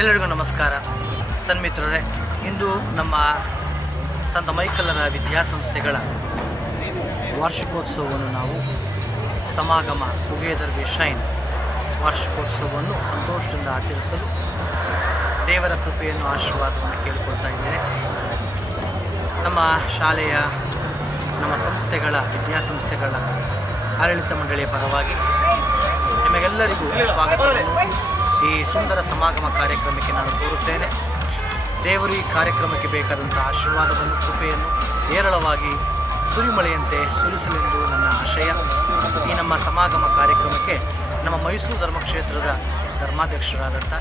ಎಲ್ಲರಿಗೂ ನಮಸ್ಕಾರ ಸನ್ಮಿತ್ರರೇ. ಇಂದು ನಮ್ಮ ಸಂತ ಮೈಕಲರ ವಿದ್ಯಾಸಂಸ್ಥೆಗಳ ವಾರ್ಷಿಕೋತ್ಸವವನ್ನು ನಾವು ಸಮಾಗಮ ಟುಗೆದರ್ ವಿ ಶೈನ್ ವಾರ್ಷಿಕೋತ್ಸವವನ್ನು ಸಂತೋಷದಿಂದ ಆಚರಿಸಲು ದೇವರ ಕೃಪೆಯನ್ನು ಆಶೀರ್ವಾದವನ್ನು ಕೇಳಿಕೊಳ್ತಾ ಇದ್ದೇನೆ. ನಮ್ಮ ಶಾಲೆಯ ನಮ್ಮ ವಿದ್ಯಾಸಂಸ್ಥೆಗಳ ಆಡಳಿತ ಮಂಡಳಿಯ ಪರವಾಗಿ ನಿಮಗೆಲ್ಲರಿಗೂ ಸ್ವಾಗತವನ್ನು ಈ ಸುಂದರ ಸಮಾಗಮ ಕಾರ್ಯಕ್ರಮಕ್ಕೆ ನಾನು ಕೋರುತ್ತೇನೆ. ದೇವರು ಈ ಕಾರ್ಯಕ್ರಮಕ್ಕೆ ಬೇಕಾದಂಥ ಆಶೀರ್ವಾದವನ್ನು ಕೃಪೆಯನ್ನು ಹೇರಳವಾಗಿ ಸುರಿಮಳೆಯಂತೆ ಸುರಿಸಲೆಂದು ನನ್ನ ಆಶಯ. ಈ ನಮ್ಮ ಸಮಾಗಮ ಕಾರ್ಯಕ್ರಮಕ್ಕೆ ನಮ್ಮ ಮೈಸೂರು ಧರ್ಮಕ್ಷೇತ್ರದ ಧರ್ಮಾಧ್ಯಕ್ಷರಾದಂಥ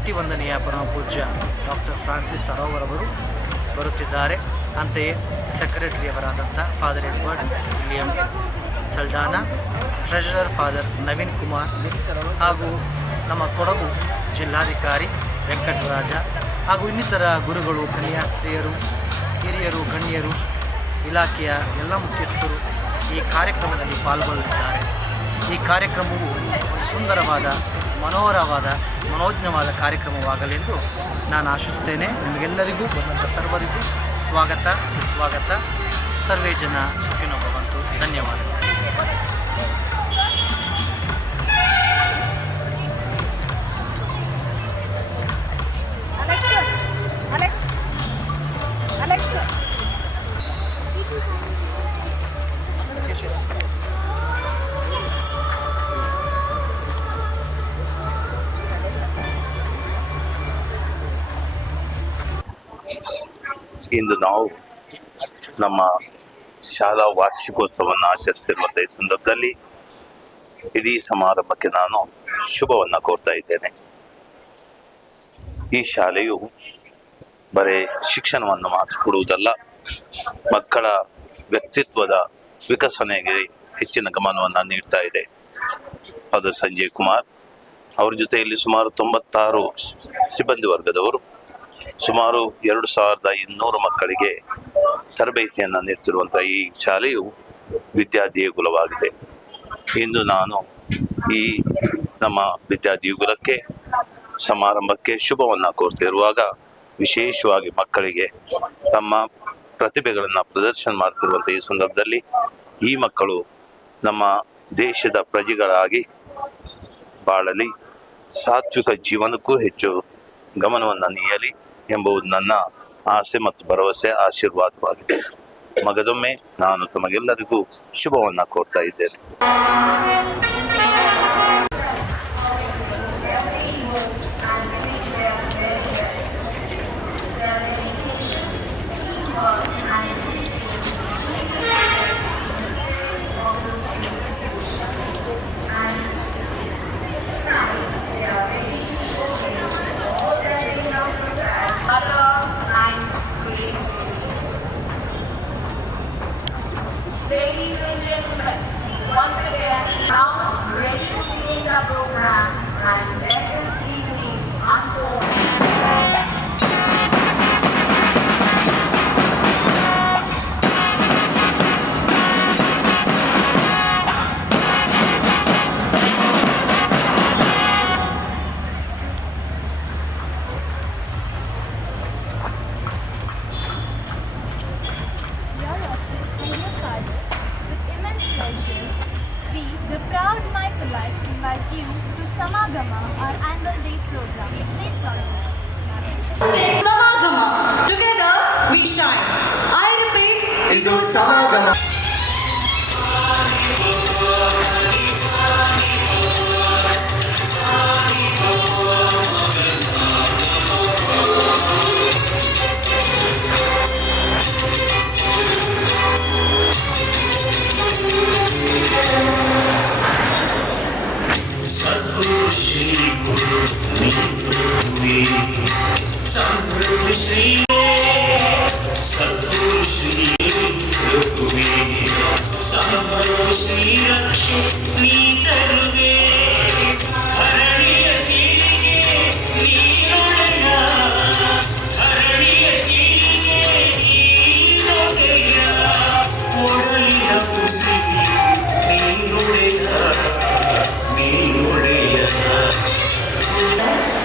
ಅತಿವಂದನೀಯ ಪರಮಪೂಜ್ಯ ಡಾಕ್ಟರ್ ಫ್ರಾನ್ಸಿಸ್ ಸರೋವರ್ ಅವರು ಬರುತ್ತಿದ್ದಾರೆ. ಅಂತೆಯೇ ಸೆಕ್ರೆಟರಿಯವರಾದಂಥ Father Edward William Saldanha, treasurer Father Naveen Kumar ಹಾಗೂ ನಮ್ಮ ಕೊಡಗು ಜಿಲ್ಲಾಧಿಕಾರಿ ವೆಂಕಟರಾಜ ಹಾಗೂ ಇನ್ನಿತರ ಗುರುಗಳು, ಕನ್ಯಾಸ್ತ್ರೀಯರು, ಹಿರಿಯರು, ಗಣ್ಯರು, ಇಲಾಖೆಯ ಎಲ್ಲ ಮುಖ್ಯಸ್ಥರು ಈ ಕಾರ್ಯಕ್ರಮದಲ್ಲಿ ಪಾಲ್ಗೊಳ್ಳಲಿದ್ದಾರೆ. ಈ ಕಾರ್ಯಕ್ರಮವು ಸುಂದರವಾದ, ಮನೋಜ್ಞವಾದ ಕಾರ್ಯಕ್ರಮವಾಗಲೆಂದು ನಾನು ಆಶಿಸ್ತೇನೆ. ನಿಮಗೆಲ್ಲರಿಗೂ ಬಂದಂಥ ಸರ್ವರಿಗೂ ಸ್ವಾಗತ, ಸುಸ್ವಾಗತ. ಸರ್ವೇ ಜನ ಸುಖಿನೋ ಭವಂತು. ಧನ್ಯವಾದಗಳು. ಇಂದು ನಾವು ನಮ್ಮ ಶಾಲಾ ವಾರ್ಷಿಕೋತ್ಸವವನ್ನು ಆಚರಿಸ್ತಿರುವಂಥ ಈ ಸಂದರ್ಭದಲ್ಲಿ ಇಡೀ ಸಮಾರಂಭಕ್ಕೆ ನಾನು ಶುಭವನ್ನು ಕೋರ್ತಾ ಇದ್ದೇನೆ. ಈ ಶಾಲೆಯು ಬರೀ ಶಿಕ್ಷಣವನ್ನು ಮಾತ್ರ ಕೊಡುವುದಲ್ಲ, ಮಕ್ಕಳ ವ್ಯಕ್ತಿತ್ವದ ವಿಕಸನೆಗೆ ಹೆಚ್ಚಿನ ಗಮನವನ್ನು ನೀಡ್ತಾ ಇದೆ. ಅದು ಸಂಜಯ್ ಕುಮಾರ್ ಅವರ ಜೊತೆಯಲ್ಲಿ ಸುಮಾರು 96 ಸಿಬ್ಬಂದಿ ವರ್ಗದವರು, ಸುಮಾರು 2200 ಮಕ್ಕಳಿಗೆ ತರಬೇತಿಯನ್ನು ನೀಡ್ತಿರುವಂಥ ಈ ಶಾಲೆಯು ವಿದ್ಯಾದೇಗುಲವಾಗಿದೆ. ಇಂದು ನಾನು ಈ ನಮ್ಮ ವಿದ್ಯಾದೇಗುಲಕ್ಕೆ ಸಮಾರಂಭಕ್ಕೆ ಶುಭವನ್ನು ಕೋರ್ತಿರುವಾಗ, ವಿಶೇಷವಾಗಿ ಮಕ್ಕಳಿಗೆ ತಮ್ಮ ಪ್ರತಿಭೆಗಳನ್ನು ಪ್ರದರ್ಶನ ಮಾಡ್ತಿರುವಂಥ ಈ ಸಂದರ್ಭದಲ್ಲಿ ಈ ಮಕ್ಕಳು ನಮ್ಮ ದೇಶದ ಪ್ರಜೆಗಳಾಗಿ ಬಾಳಲಿ, ಸಾತ್ವಿಕ ಜೀವನಕ್ಕೂ ಹೆಚ್ಚು ಗಮನವನ್ನು ನೀಯಲಿ ಎಂಬುದು ನನ್ನ ಆಸೆ ಮತ್ತು ಭರವಸೆ, ಆಶೀರ್ವಾದವಾಗಿದೆ. ಮಗದೊಮ್ಮೆ ನಾನು ತಮಗೆಲ್ಲರಿಗೂ ಶುಭವನ್ನು ಕೋರ್ತಾ ಇದ್ದೇನೆ. Ladies and gentlemen, once again, now ready to begin the program and let this evening unfold. The proud Michaelites invite you to Samagama, our annual day program. Please join us. Samagama, together we shine. I repeat, it is Samagama.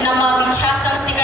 ನಮ್ಮ ವಿದ್ಯಾಸಂಸ್ಥೆಗಳ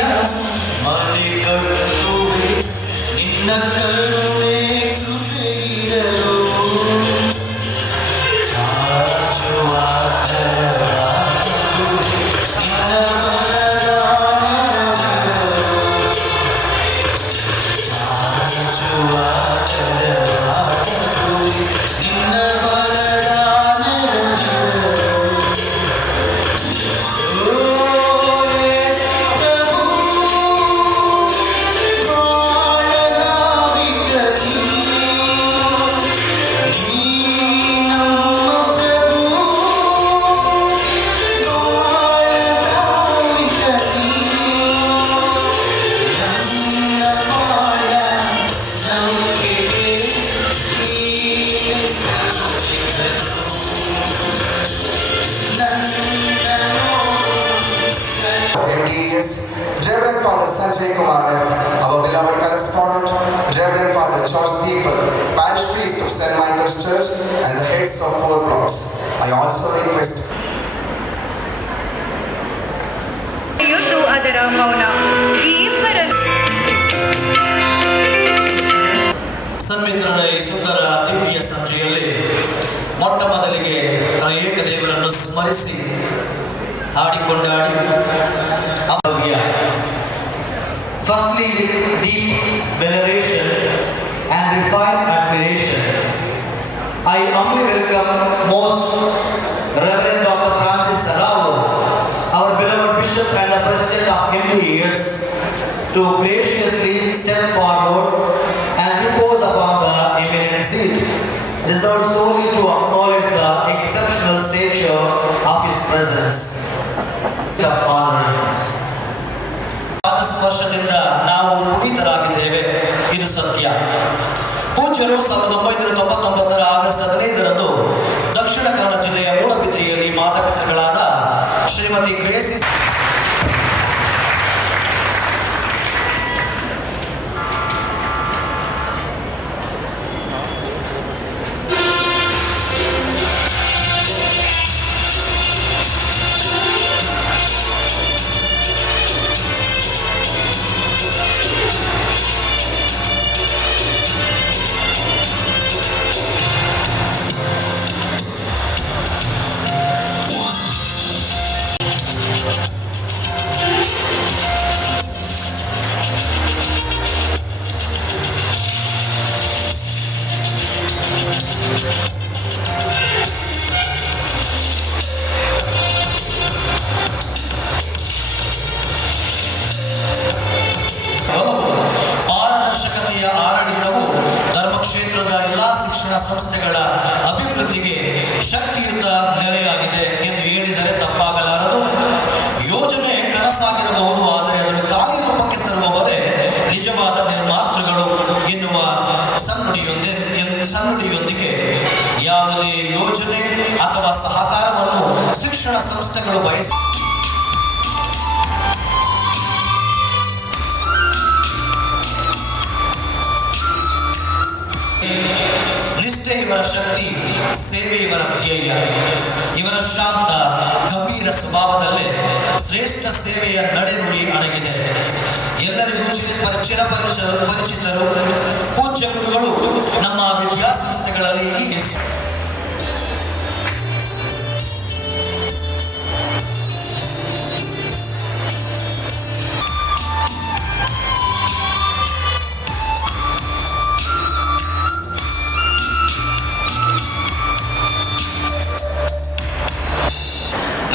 ಪ್ರಿಯ ಮನೆ ಕಟ್ಟುವೆ ನಿನ್ನ ಕರುಣೆ ಕೃಪೆ ಇರಲು ಚಾಚುವ ಕರವಾಗುವೆ ನಿನ್ನ ಚಾಚುವ ಕರವಾಗುವೆ ನಿನ್ನ MDES, Reverend Father Sanjay Kumar F., our beloved correspondent, Reverend Father George Deepak, Parish Priest of St. Michael's Church, and the heads of 4 blocks. I also request ಯುದ್ದು ಅದರ ಮೌನ ಈ ಇಬ್ಬರನ್ನು ಸನ್ಮಿತ್ರರ ಈ ಸುಂದರ ದಿವ್ಯ ಸಂಜೆಯಲ್ಲಿ ಮೊಟ್ಟ ಮೊದಲಿಗೆ ತ್ರಯೇಕ ದೇವರನ್ನು ಸ್ಮರಿಸಿ ಹಾಡಿಕೊಂಡಾಡಿ Firstly, deep veneration and refined admiration. I humbly welcome most Reverend Dr. Francis Arao, our beloved Bishop and the President of MDES, to graciously step forward and repose upon the eminent seat, reserved solely to acknowledge the exceptional stature of his presence. Of honor. ಪಾದಸ್ಪರ್ಶದಿಂದ ನಾವು ಪುನೀತರಾಗಿದ್ದೇವೆ, ಇದು ಸತ್ಯ. ಪೂಜ್ಯರು 1999 August 15ರಂದು Dakshina Kannada ಜಿಲ್ಲೆಯ ಮೂಡಬಿದ್ರಿಯಲ್ಲಿ ಮಾತಾಪಿತೃಗಳಾದ ಶ್ರೀಮತಿ ಗ್ರೇಸಿ ಪಾರದರ್ಶಕತೆಯ ಆಡಳಿತವು ಧರ್ಮಕ್ಷೇತ್ರದ ಎಲ್ಲಾ ಶಿಕ್ಷಣ ಸಂಸ್ಥೆಗಳ ಅಭಿವೃದ್ಧಿಗೆ ಶಕ್ತಿಯುತ ನೆಲೆಯಾಗಿದೆ ಎಂದು ಹೇಳಿದರೆ ತಪ್ಪಾಗಲಾರದು. ಯೋಜನೆ ಕನಸಾಗಿರಬಹುದು, ಆದರೆ ಅದನ್ನು ಕಾರ್ಯರೂಪಕ್ಕೆ ತರುವವರೇ ನಿಜವಾದ ನಿರ್ಮಾತೃಗಳು ಎನ್ನುವ ಸನ್ನುಡಿಯೊಂದಿಗೆ ಯಾವುದೇ ಯೋಜನೆ ಅಥವಾ ಸಹಕಾರವನ್ನು ಶಿಕ್ಷಣ ಸಂಸ್ಥೆಗಳು ಬಯಸಿ ನಿಷ್ಠೆ ಇವರ ಶಕ್ತಿ, ಸೇವೆ ಇವರ ಧ್ಯೇಯ. ಇವರ ಶಾಂತ ಗಂಭೀರ ಸ್ವಭಾವದಲ್ಲೇ ಶ್ರೇಷ್ಠ ಸೇವೆಯ ನಡೆನುಡಿ ಅಡಗಿದೆ. ಎಲ್ಲರಿಗೂ ಪರಿಚಿತರು ಪೂಜ್ಯ ಗುರುಗಳು ನಮ್ಮ ವಿದ್ಯಾಸಂಸ್ಥೆಗಳಲ್ಲಿ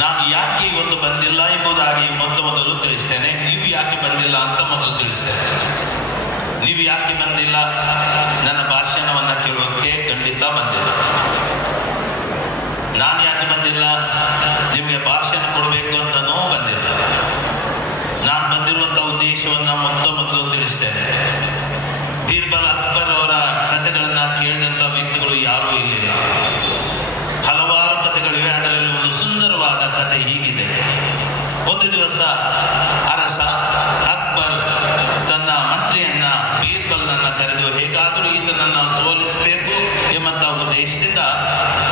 ನಾನು ಯಾಕೆ ಇವತ್ತು ಬಂದಿಲ್ಲ ಎಂಬುದಾಗಿ ಮೊದಲು ತಿಳಿಸ್ತೇನೆ. ನೀವು ಯಾಕೆ ಬಂದಿಲ್ಲ ಅಂತ ಮೊದಲು ತಿಳಿಸ್ತೇನೆ. ನೀವು ಯಾಕೆ ಬಂದಿಲ್ಲ? ನನ್ನ ಭಾಷಣವನ್ನು ಕೇಳೋದಕ್ಕೆ ಖಂಡಿತ ಬಂದಿಲ್ಲ. ನಾನು ಯಾಕೆ ಬಂದಿಲ್ಲ? ನಿಮಗೆ ಭಾಷಣ ಕೊಡಬೇಕು ಅಂತನೂ ಬಂದಿಲ್ಲ. ನಾನು ಬಂದಿರುವಂಥ ಉದ್ದೇಶವನ್ನು ಮೊದಲು ತಿಳಿಸ್ತೇನೆ. ಬೀರ್ಬಲ್ ಅಕ್ಬರ್ ಅವರ ಕಥೆಗಳನ್ನು ಕೇಳಿದಂಥ ವ್ಯಕ್ತಿಗಳು ಯಾರೂ ಇಲ್ಲಿಲ್ಲ. ಹಲವಾರು ಕಥೆಗಳಿವೆ. ಅದರಲ್ಲಿ ಒಂದು ಸುಂದರವಾದ ಕಥೆ ಹೀಗಿದೆ. ಒಂದು ದಿವಸ ಅರಸ ಅಕ್ಬರ್ ತನ್ನ ಮಂತ್ರಿಯನ್ನ ಬೀರ್ಬಲ್ನನ್ನು ಕರೆದು ಹೇಗಾದರೂ ಈತನನ್ನು ಸೋಲಿಸಬೇಕು ಎಂಬಂಥ ಉದ್ದೇಶದಿಂದ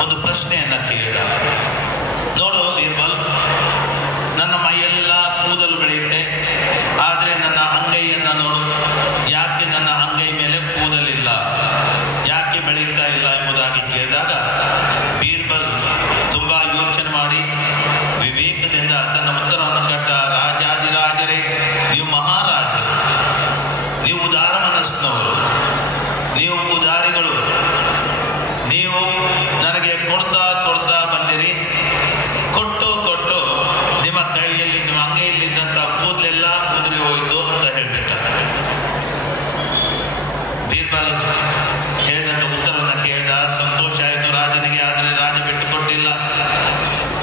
ಒಂದು ಪ್ರಶ್ನೆಯನ್ನು ಕೇಳಿದ. ನೋಡು ಬೀರ್ಬಲ್, ನನ್ನ ಮೈಯೆಲ್ಲ ಕೂದಲು ಬೆಳೆಯುತ್ತೆ, ಆ ಮನಸ್ಸಿನವರು, ನೀವು ಪೂಜಾರಿಗಳು, ನೀವು ನನಗೆ ಕೊಡ್ತಾ ಕೊಡ್ತಾ ಬಂದಿರಿ. ಕೊಟ್ಟು ಕೊಟ್ಟು ನಿಮ್ಮ ಕೈಯಲ್ಲಿ, ನಿಮ್ಮ ಅಂಗೈಯಲ್ಲಿದ್ದಂಥ ಕೂದಲೆಲ್ಲ ಉದುರಿ ಹೋಯಿತು ಅಂತ ಹೇಳಿಬಿಟ್ಟ. ಬೀರ್ಬಲ್ ಹೇಳಿದಂಥ ಉತ್ತರವನ್ನು ಕೇಳಿದ. ಸಂತೋಷ ಆಯಿತು ರಾಜನಿಗೆ. ಆದರೆ ರಾಜ ಬಿಟ್ಟು ಕೊಟ್ಟಿಲ್ಲ.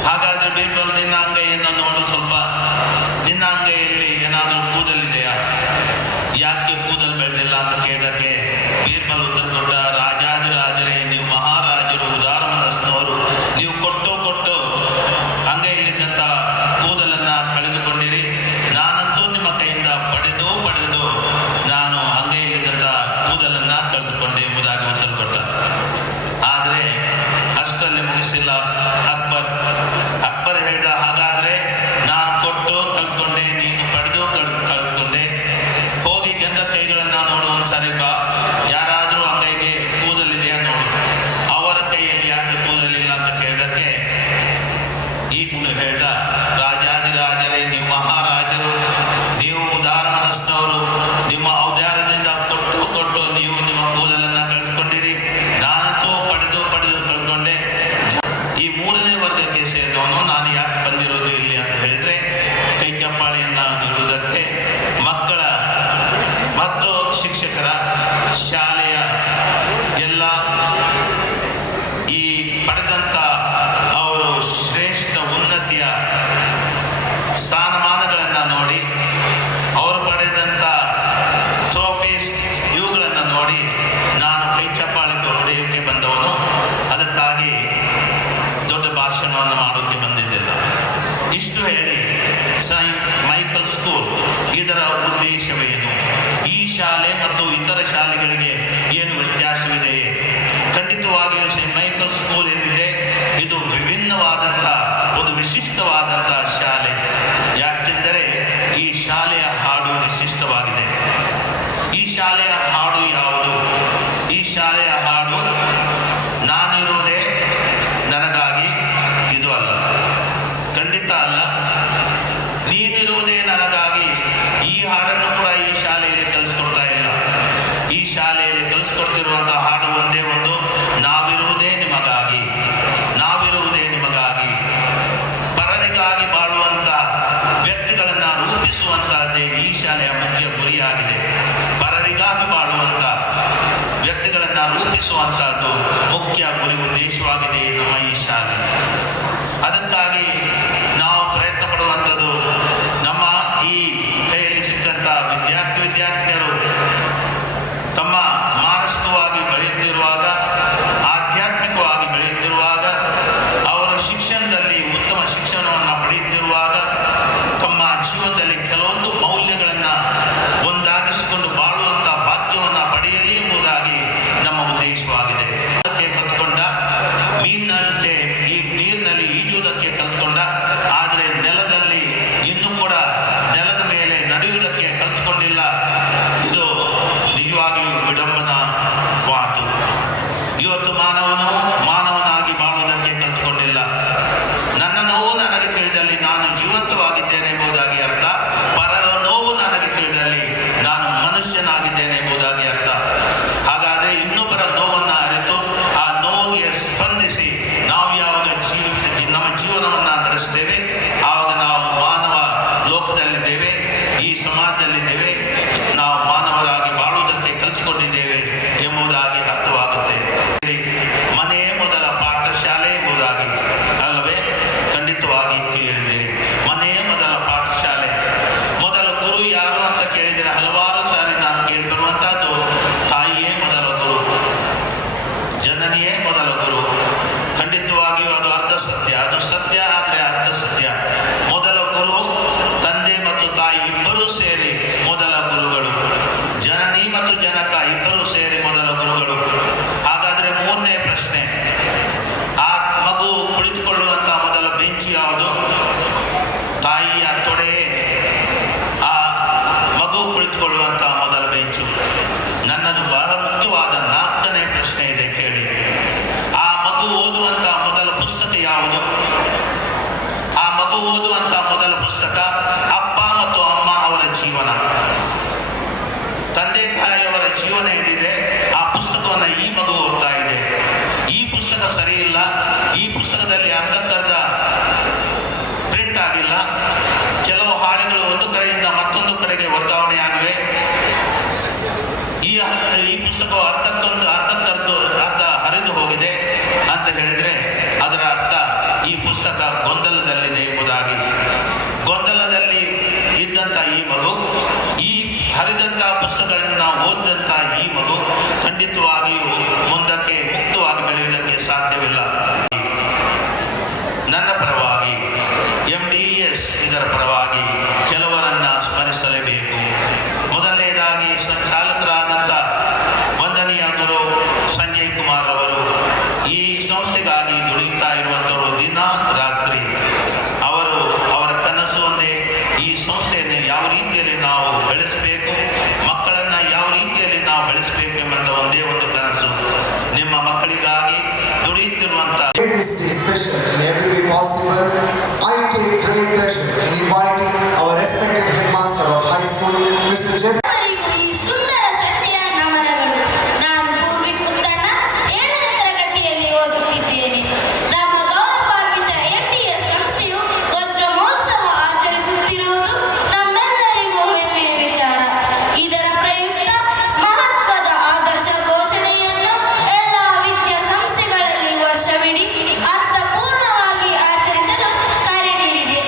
ಹಾಗಾದರೆ ಬೀರ್ಬಲ್, ನಿನ್ನ ಅಂಗೈಯನ್ನು ನೋಡು ಸ್ವಲ್ಪ. ನಿನ್ನ ಅಂಗೈಯಲ್ಲಿ ಏನಾದರೂ ಕೂದಲಿದೆಯಾ? ಯಾಕೆ ಕೂದಲು ಬೆಳೆದಿಲ್ಲ ಅಂತ ಕೇಳಿದಕ್ಕೆ ಬೀರ್ಬಲ್ ಉತ್ತರ ಕೊಟ್ಟ, ರಾಜಾದಿರಾಜರೇ, ನೀವು ಮಹಾರಾಜರು, ಉದಾರ ಮನಸ್ಸಿನವರು. ನೀವು ಕೊಟ್ಟು ಕೊಟ್ಟು ಅಂಗೈಯಲ್ಲಿದ್ದಂಥ ಕೂದಲನ್ನು ಕಳೆದುಕೊಂಡಿರಿ. ನಾನಂತೂ ನಿಮ್ಮ ಕೈಯಿಂದ ಪಡೆದು ಪಡೆದು ನಾನು ಅಂಗೈಯಲ್ಲಿದ್ದಂಥ ಕೂದಲನ್ನು ಕಳೆದುಕೊಂಡೆ ಎಂಬುದಾಗಿ ಉತ್ತರ ಕೊಟ್ಟ. ಆದರೆ ಅಷ್ಟರಲ್ಲಿ ಮುಗಿಸಿಲ್ಲ ಅಕ್ಬರ್. ಅಕ್ಬರ್ ಹೇಳಿದ, ಹಾಗಾದರೆ ನಾನು ಕೊಟ್ಟು ಕಳೆದುಕೊಂಡೆ, ನೀನು ಪಡೆದು ಕಳೆದುಕೊಂಡೆ. ಹೋಗಿ ಜನರ ಕೈಗಳನ್ನು ನೋಡು ಒಂದ್ಸರಿ ಬಾ. ಯಾರಾದರೂ ಅಂಗೈಗೆ ಕೂದಲಿದೆಯಾ ನೋಡು. ಅವರ ಕೈಯಲ್ಲಿ ಯಾಕೆ ಕೂದಲಿಲ್ಲ ಅಂತ ಕೇಳಿದಕ್ಕೆ ಈತನು ಹೇಳ್ದ, ರಾಜಾದಿರಾಜರೇ, ನೀವು ಮಹಾರಾಜರು, ನೀವು ಉದಾರ ಮನಸ್ಸಿನವರು. ನಿಮ್ಮ ಔದಾರ್ಯದಿಂದ ಕೊಟ್ಟು ಕೊಟ್ಟು ನೀವು ನಿಮ್ಮ ಕೂದಲನ್ನು ಕಳೆದುಕೊಂಡಿರಿ. ನಾನಂತೂ ಪಡೆದು ಪಡೆದು ಕಳೆದುಕೊಂಡೆ. ಈ ಮೂರನೇ ವರ್ಗಕ್ಕೆ ಸೇರಿದವನು ನಾನು ಯಾಕೆ ಬಂದಿರೋದು ಇಲ್ಲಿ ಅಂತ ಹೇಳಿದರೆ, ಕೈ ಚಪ್ಪಾಳೆಯನ್ನು ನೀಡುವುದಕ್ಕೆ ಮಕ್ಕಳ ಮತ್ತು ಶಿಕ್ಷಕರ, ಶಾಲೆಯ ಎಲ್ಲ ಈ ಪಡೆದಂಥ ಅವರು ಶ್ರೇಷ್ಠ ಉನ್ನತಿಯ ಸ್ಥಾನಮಾನಗಳನ್ನು ನೋಡಿ, ಅವರು ಪಡೆದಂಥ ಟ್ರೋಫೀಸ್ ಇವುಗಳನ್ನು ನೋಡಿ ನಾನು ಕೈ ಚಪ್ಪಾಳೆಗೆ ಹೊಡೆಯೋಕ್ಕೆ ಬಂದವನು. ಅದಕ್ಕಾಗಿ ದೊಡ್ಡ ಭಾಷಣವನ್ನು ಮಾಡೋಕ್ಕೆ ಬಂದಿದ್ದಿಲ್ಲ. ಇಷ್ಟು ಹೇಳಿ ಸೈಂಟ್ ಮೈಕಲ್ ಸ್ಕೂಲ್ ಇದರ ಉದ್ದೇಶವೇನು? ಈ ಶಾಲೆ ಮತ್ತು ಇತರ ಶಾಲೆಗಳಿಗೆ ಏನು ವ್ಯತ್ಯಾಸವಿದೆಯೇ? ಖಂಡಿತವಾಗಿಯೂ ಸೈಂಟ್ ಮೈಕಲ್ ಸ್ಕೂಲ್ ಏನಿದೆ ಇದು ವಿಭಿನ್ನವಾದಂಥ ಒಂದು ವಿಶಿಷ್ಟವಾದಂಥ ಶಾಲೆ. ಯಾಕೆಂದರೆ ಈ ಶಾಲೆಯ ಹಾಡು ವಿಶಿಷ್ಟವಾಗಿದೆ. ಈ ಶಾಲೆಯ ಹಾಡು ಯಾವುದು? ಈ ಶಾಲೆಯ ಹಾಡು ನಾನಿರುವುದೇ ನನಗಾಗಿ, ಇದು ಅಲ್ಲ, ಖಂಡಿತ ಅಲ್ಲ. ನೀನಿರುವುದೇ ನನಗಾಗಿ ಈ ಹಾಡನ್ನು ಕೂಡ ಈ ಶಾಲೆಯಲ್ಲಿ ಕಲಿಸ್ಕೊಡ್ತಾ ಇಲ್ಲ. ಈ ಶಾಲೆಯಲ್ಲಿ ಕಲಿಸ್ಕೊಡ್ತಿರುವಂಥ ಹಾಡು ಒಂದೇ ಒಂದು, ನಾವಿರುವುದೇ ನಿಮಗಾಗಿ, ನಾವಿರುವುದೇ ನಿಮಗಾಗಿ. ಪರರಿಗಾಗಿ ಬಾಳುವಂಥ ವ್ಯಕ್ತಿಗಳನ್ನು ರೂಪಿಸುವಂತಹದ್ದೇ ಈ ಶಾಲೆಯ ಮುಖ್ಯ ಗುರಿಯಾಗಿದೆ. ಪರರಿಗಾಗಿ ಬಾಳುವಂಥ ವ್ಯಕ್ತಿಗಳನ್ನು ರೂಪಿಸುವಂತಹದ್ದು ಮುಖ್ಯ ಗುರಿ ಉದ್ದೇಶವಾಗಿದೆ ನಮ್ಮ ಈ ಶಾಲೆ. ಅದಕ್ಕಾಗಿ ನಾವು ಪ್ರಯತ್ನ ಪಡುವಂಥದ್ದು, ನಮ್ಮ ಈ ಕೈಯಲ್ಲಿ ಸಿಕ್ಕಂಥ ವಿದ್ಯಾರ್ಥಿನಿಯರು ತಮ್ಮ ಮಾನಸಿಕವಾಗಿ ಬೆಳೆಯುತ್ತಿರುವಾಗ, ಆಧ್ಯಾತ್ಮಿಕವಾಗಿ ಬೆಳೆಯುತ್ತಿರುವಾಗ, ಅವರು ಶಿಕ್ಷಣದಲ್ಲಿ ಉತ್ತಮ ಶಿಕ್ಷಣವನ್ನು ಪಡೆಯುತ್ತಿರುವಾಗ, ತಮ್ಮ ಜೀವನದಲ್ಲಿ ಕೆಲವೊಂದು ಮೌಲ್ಯಗಳನ್ನು ಒಂದಾಗಿಸಿಕೊಂಡು ಬಾಳುವಂಥ ಭಾಗ್ಯವನ್ನು ಪಡೆಯಲಿ ಎಂಬುದಾಗಿ ನಮ್ಮ ಉದ್ದೇಶವಾಗಿದೆ. ಕಲ್ತ್ಕೊಂಡ ಮೀನಿನಂತೆ ಈ ನೀರಿನಲ್ಲಿ ಈಜುವುದಕ್ಕೆ ಕಲ್ತ್ಕೊಂಡ, ಆದರೆ ನೆಲದಲ್ಲಿ ಇನ್ನೂ ಕೂಡ ನೆಲದ ಮೇಲೆ ನಡೆಯುವುದಕ್ಕೆ ಕಲ್ತ್ಕೊಂಡಿಲ್ಲ. ಕಡೆಗೆ ವರ್ಗಾವಣೆಯಾಗಿವೆ. ಈ ಪುಸ್ತಕವು ಅರ್ಧ ಹರಿದು ಹೋಗಿದೆ ಅಂತ ಹೇಳಿದರೆ ಅದರ ಅರ್ಥ ಈ ಪುಸ್ತಕ ಗೊಂದಲದಲ್ಲಿದೆ ಎಂಬುದಾಗಿ. ಗೊಂದಲದಲ್ಲಿ ಇದ್ದಂಥ ಈ ಮಗು, ಈ ಹರಿದಂಥ ಪುಸ್ತಕಗಳನ್ನು ಓದಿದಂಥ ಈ ಮಗು ಖಂಡಿತವಾಗಿಯೂ ಮುಂದಕ್ಕೆ ಮುಕ್ತವಾಗಿ ಬೆಳೆಯುವುದಕ್ಕೆ ಸಾಧ್ಯವಿಲ್ಲ. ನನ್ನ ಪರವಾಗಿ MDES ಇದರ ಪರವಾಗಿ ಕೆಲವರನ್ನ ಸ್ಮರಿಸಲೇಬೇಕು. ಮೊದಲನೇದಾಗಿ ಸಂಚಾಲಕರಾದಂಥ ವಂದನೀಯ ಗುರು ಸಂಜಯ್ ಕುಮಾರ್ ಅವರು ಈ ಸಂಸ್ಥೆಗಾಗಿ ದುಡಿಯುತ್ತಾ ಇರುವಂಥವರು ದಿನ ರಾತ್ರಿ. ಅವರ ಕನಸು ಒಂದೇ, ಈ ಸಂಸ್ಥೆಯನ್ನು ಯಾವ ರೀತಿಯಲ್ಲಿ ನಾವು ಬೆಳೆಸಬೇಕು, ಮಕ್ಕಳನ್ನು ಯಾವ ರೀತಿಯಲ್ಲಿ ನಾವು ಬೆಳೆಸಬೇಕು ಎಂಬಂಥ ಒಂದೇ ಒಂದು ಕನಸು. ನಿಮ್ಮ ಮಕ್ಕಳಿಗಾಗಿ ದುಡಿಯುತ್ತಿರುವಂಥ Make this day special in every way possible. I take great pleasure in inviting our respected headmaster of high school, Mr. Jeff. ಈ ಸುಂದರ ಸಂತೆಯ ನಮನಗಳು. ನಾನು ಪೂರ್ವಿ ಕುತ್ತಣ್ಣ 7ನೇ ತರಗತಿಯಲ್ಲಿ ಓದುತ್ತಿದ್ದೇನೆ. ನಮ್ಮ ಗೌರವಾನ್ವಿತ MDS ಸಂಸ್ಥೆಯು ವಜ್ರ ಮಹೋತ್ಸವ ಆಚರಿಸುತ್ತಿರುವುದು ನಮ್ಮೆಲ್ಲರಿಗೂ ಹೆಮ್ಮೆಯ ವಿಚಾರ. ಇದರ ಪ್ರಯುಕ್ತ ಮಹತ್ವದ ಆದರ್ಶ ಘೋಷಣೆಯನ್ನು ಎಲ್ಲ ವಿದ್ಯಾ ಸಂಸ್ಥೆಗಳಲ್ಲಿ ವರ್ಷವಿಡೀ ಅರ್ಥಪೂರ್ಣವಾಗಿ ಆಚರಿಸಲು ಕರೆ ನೀಡಿದೆ.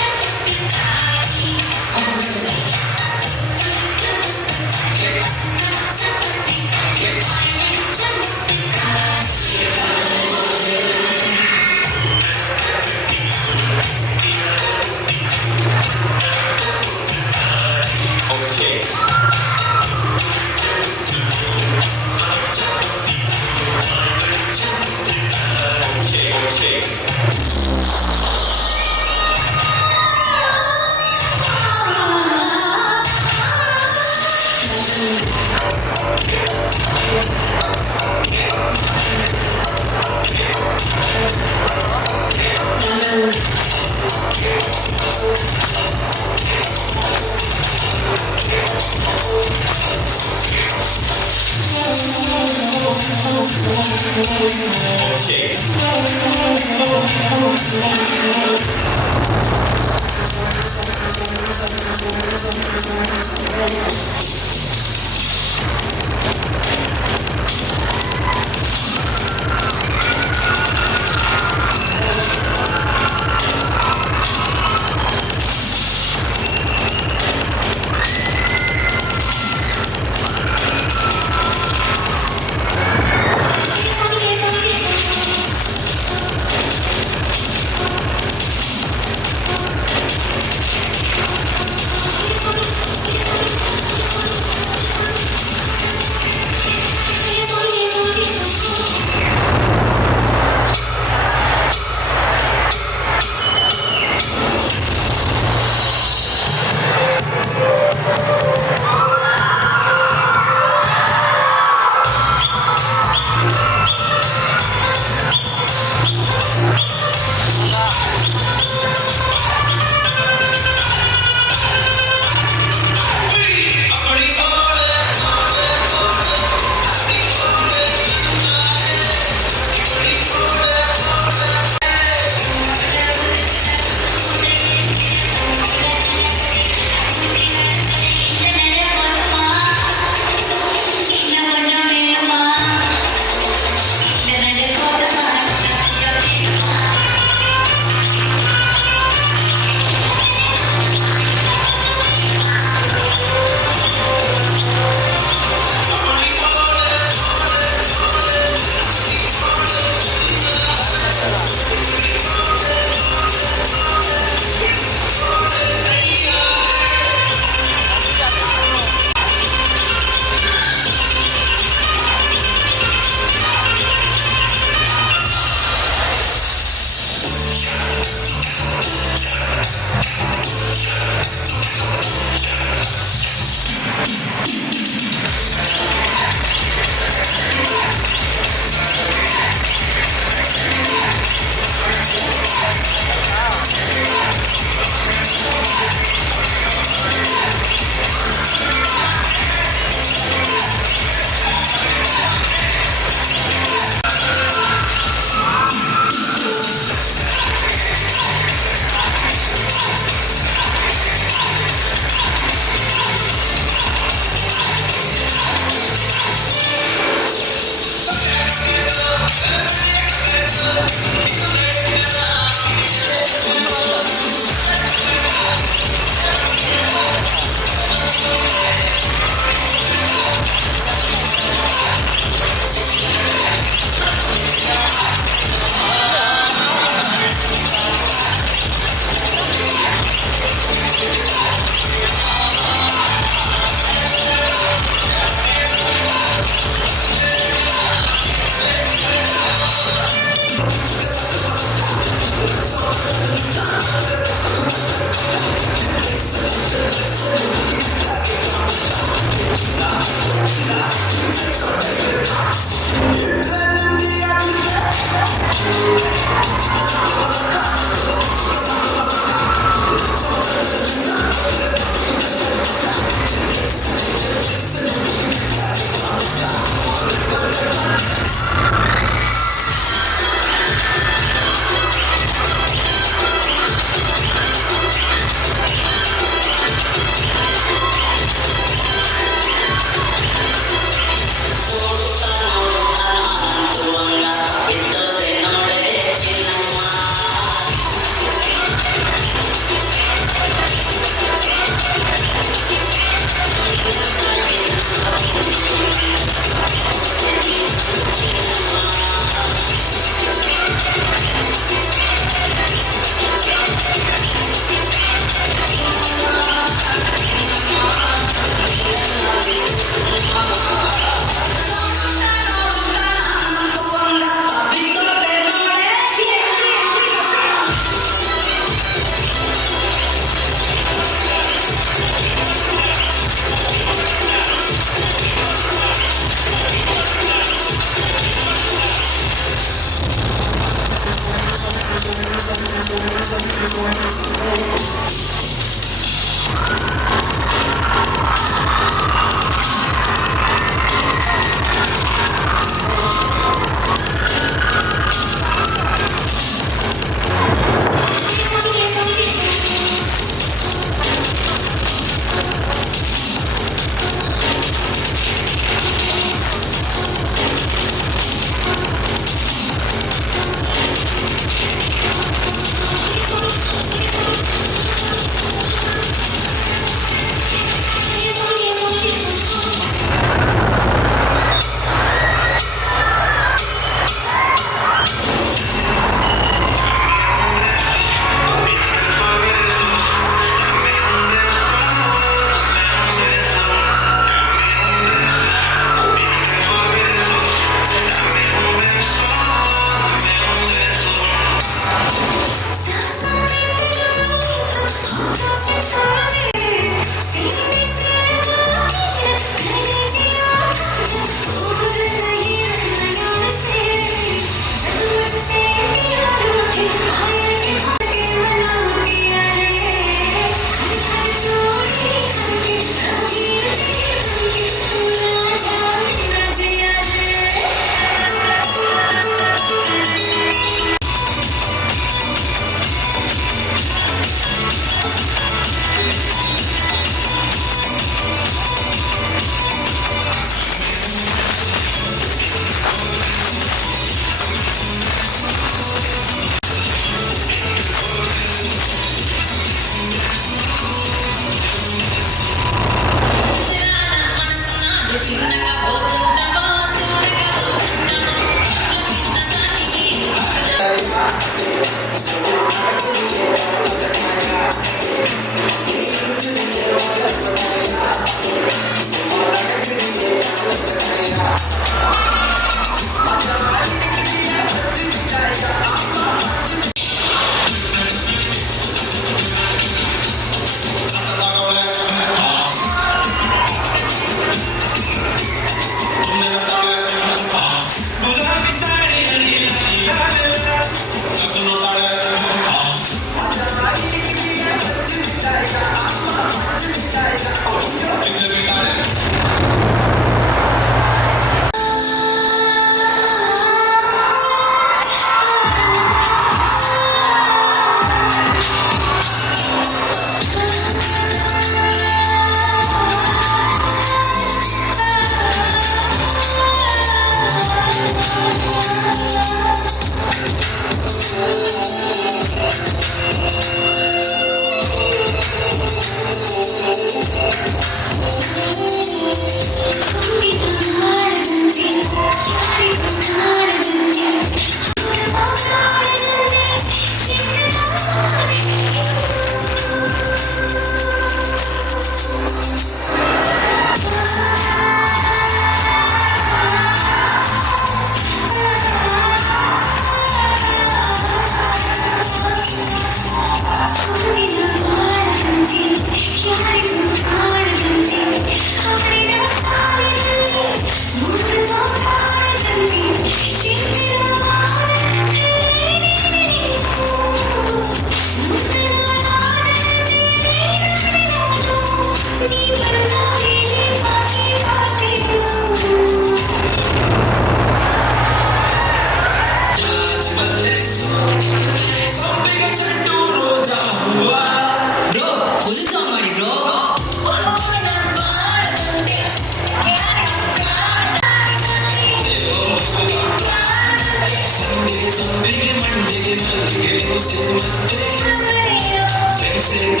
They